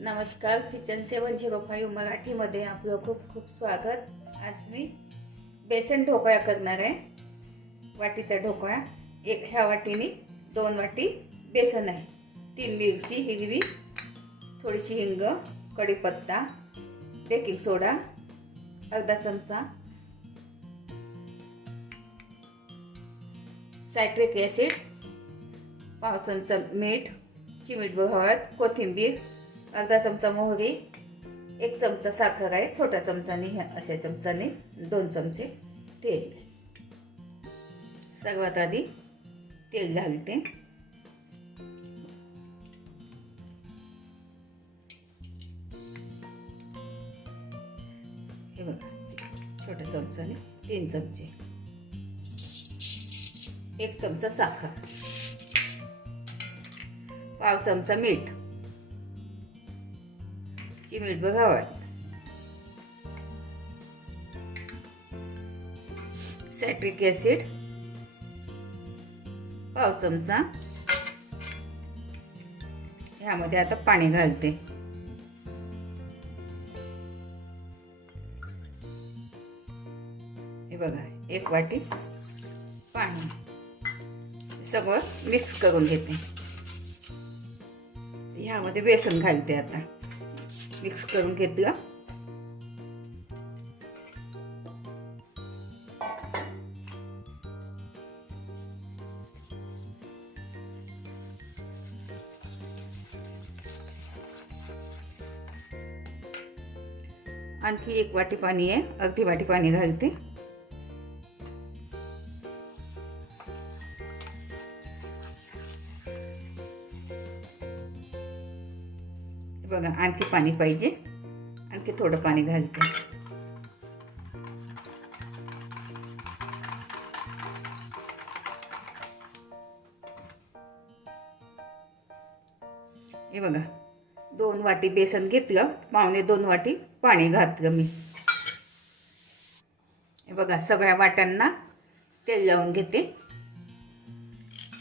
नमस्कार, किचन 705 मराठीमध्ये आपलं खूप खूप स्वागत। आज मी बेसन ढोकळा करणार आहे। वाटीचा ढोकळा, ह्या वाटीने 2 वाटी बेसन आहे, 3 मिरची हिरवी, थोडीशी हिंग, कढीपत्ता, बेकिंग सोडा अर्धा चमचा, सायट्रिक ॲसिड पाव चमचा, मीठ, चिमूटभर हळद, कोथिंबीर, अर्धा चमचा मोहरी, 1 चमचा साखर आहे छोट्या चमचाने, अशा चमचाने 2 चमचे तेल। सर्वात आधी तेल घालते। हे बघा, छोट्या चमचाने 3 चमचे, 1 चमचा साखर, पाव चमचा मीठ, चिमूटभर हळद, सायट्रिक ॲसिड पाव चमचा। ह्यामध्ये आता पाणी घालते। हे बघा, 1 वाटी पाणी, सगळं मिक्स करून घेते। ह्यामध्ये बेसन घालते। आता मिक्स करून घेतलं। आणखी 1 वाटी पाणी आहे, अर्धी वाटी पाणी घालते। बघा, आणखी पाणी पाहिजे, आणखी थोडं पाणी घालते। हे बघा, 2 वाटी बेसन घेतलं, पावणे 2 वाटी पाणी घातलं मी। हे बघा, सगळ्या वाट्यांना तेल लावून घेते।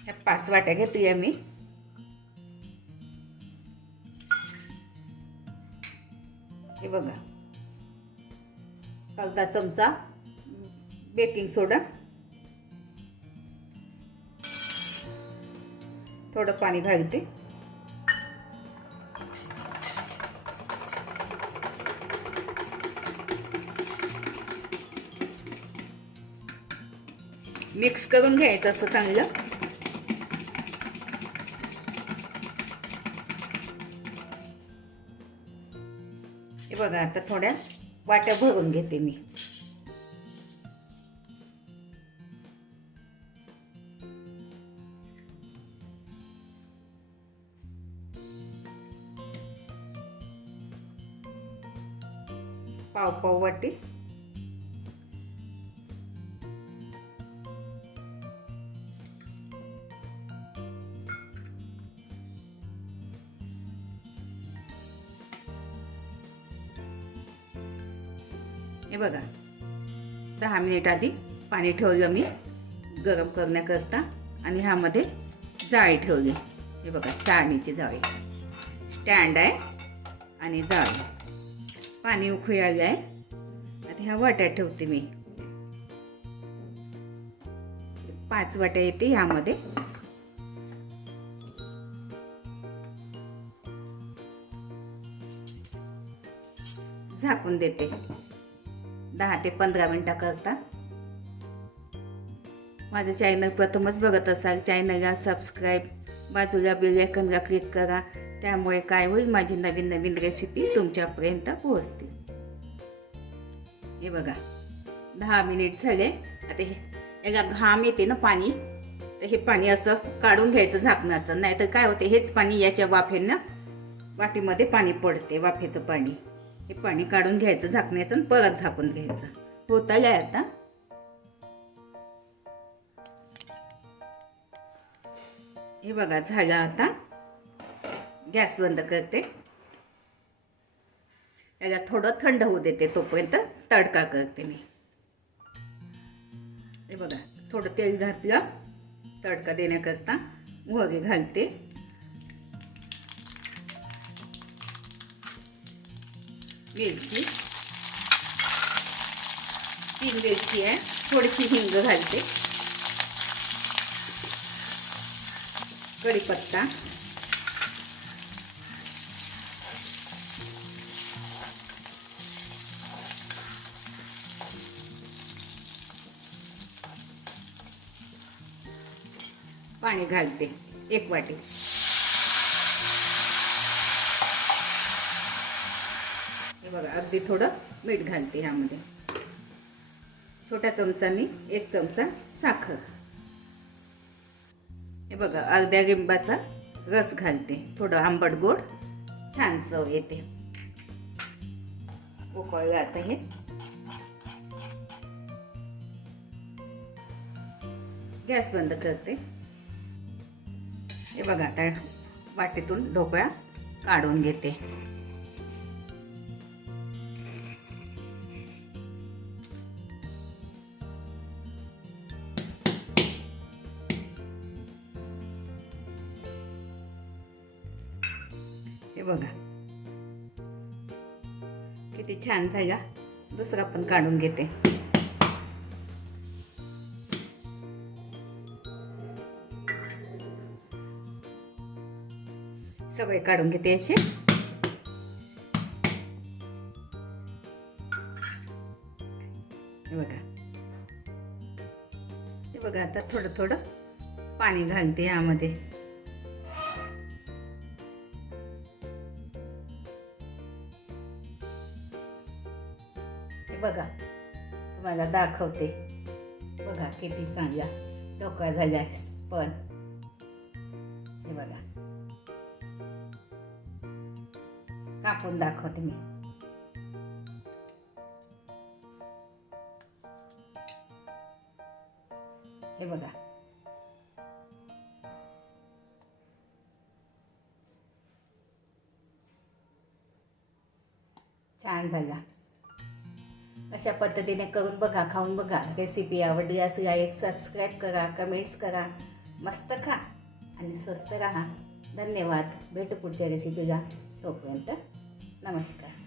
ह्या 5 वाट्या घेतल्या मी। हे बघा, अर्धा चमचा बेकिंग सोडा, थोडं पाणी घालते। मिक्स करून घ्यायचं असं चांगलं। हे बघा, आता थोड्या वाट्या भरून घेते मी। पाव वाटी। हे बघा, 10 मिनिट आधी पाणी ठेवलं मी गरम करण्याकरता, आणि ह्यामध्ये जाळी ठेवली। हे बघा, सारणीची जाळी, स्टँड आहे आणि जाळी। पाणी उकळी आलं आहे। आता ह्या वाट्या ठेवते मी। 5 वाट्या येते ह्यामध्ये। झाकून देते 10 ते 15 मिनिटाकरता। माझं चॅनल प्रथमच बघत असाल, चॅनलला सबस्क्राईब, बाजूला बेल आयकॉनला क्लिक करा, त्यामुळे काय होईल, माझी नवीन नवीन रेसिपी तुमच्यापर्यंत पोहोचते। हे बघा, 10 मिनिट झाले। आता हे याला घाम येते ना पाणी, तर हे पाणी असं काढून घ्यायचं झाकणाचं, नाहीतर काय होते, हेच पाणी याच्या वाफेनं वाटीमध्ये पाणी पडते, वाफेचं पाणी। हे पाणी काढून घ्यायचं झाकण्याचं आणि परत झाकून घ्यायचं। होत आहे आता। हे बघा, झालं। आता गॅस बंद करते। याला थोडं थंड होऊ देते, तोपर्यंत तडका करते मी। हे बघा, थोडं तेल घातलं तडका देण्याकरता, मोहरी घालते, मिरची, 3 मिरची आहे, थोडीशी हिंग घालते, कढीपत्ता, पाणी घालते 1 वाटी. हे बघा अगदी थोडं मीठ घालते ह्यामध्ये. छोट्या चमचानी 1 चमचा साखर. हे बघा अर्ध्या लिंबाचा रस घालते, थोडं आंबट गोड, छान चव येते. उकळलं आता हे. गॅस बंद करते. हे बघा आता वाटीतून ढोकळा काढून घेते. हे बघा किती छान झाला. दुसरा पण काढून घेते. सगळे काढून घेते असे. हे बघा आता थोडं थोडं पाणी घालते यामध्ये. हे बघा तुम्हाला दाखवते. बघा किती चांगला ढोकळा झाला पण. हे बघा कापून दाखवते मी. हे बघा छान झाला. अशा पद्धतीने करून बघा, खाऊन बघा. रेसिपी आवडली असल्यास लाईक, सबस्क्राईब करा, कमेंट्स करा. मस्त खा आणि स्वस्त राहा. धन्यवाद. भेटू पुढच्या रेसिपीला. तोपर्यंत नमस्कार.